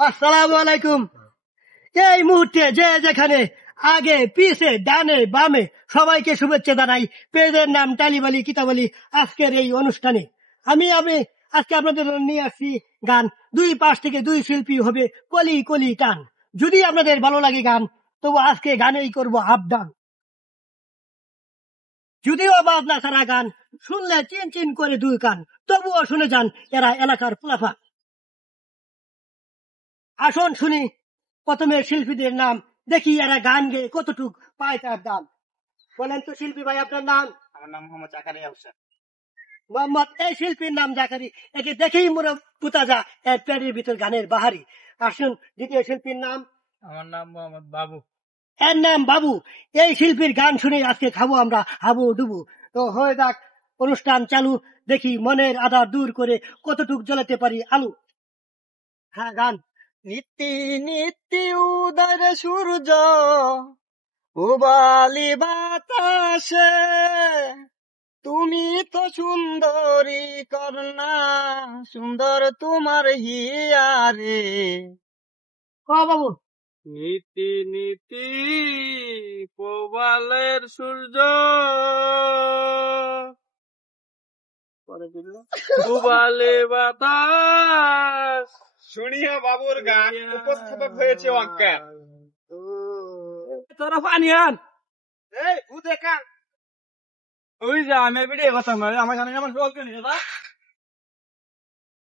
আসসালামু আলাইকুম। এই মুহূর্তে যে যেখানে আগে পিছে ডানে বামে সবাইকে শুভেচ্ছা জানাই। পেজের নাম টালিবালি কিতাবালি। আজকের এই অনুষ্ঠানে আমি আমি আজকে আপনাদের জন্য নিয়ে আসছি গান। দুই পাশ থেকে দুই শিল্পী হবে কলি কলি টান। যদি আপনাদের ভালো লাগে গান, তবু আজকে গানেই করব আবদান। যদিও বাজনা ছাড়া গান শুনলে চিন চিন করে দুই কান, তবুও শুনে যান এরা এলাকার ফুলাফা। আসুন শুনি প্রথমে শিল্পীদের নাম, দেখি এরা গান গেয়ে কতটুক পায় তার দাম। বলেন তো শিল্পী ভাই, আপনার নাম? আমার নাম মোহাম্মদ জাকারিয়া হোসেন। মোহাম্মদ। এই শিল্পীর নাম জাকারি, একে দেখেই মনে পুতা যা এর প্যারের ভিতর গানের বাহারি। আসুন দ্বিতীয় শিল্পীর নাম। আমার নাম মোহাম্মদ বাবু। এর নাম বাবু। এই শিল্পীর গান শুনে আজকে খাবো আমরা হাবু ডুবু। তো হয়ে যাক অনুষ্ঠান চালু, দেখি মনের আধার দূর করে কতটুক জ্বলাতে পারি আলু। হ্যাঁ, গান। নীতি নীতি উদয় সূর্য উবালি বাতাসে, তুমি তো সুন্দরী কন্যা, সুন্দর তোমার হিয়ারে। ও বাবু, নীতি নীতি প্রবালের সূর্য উবালে বাতাস শুনিয়া বাবুর গান উপস্থাপক হয়েছে অজ্ঞান। তোরা পানি আন। এই ভূতে কান। ওই যে আমি ভিডিও কথা নয়, আমার গানে আমার জল কেন দাদা।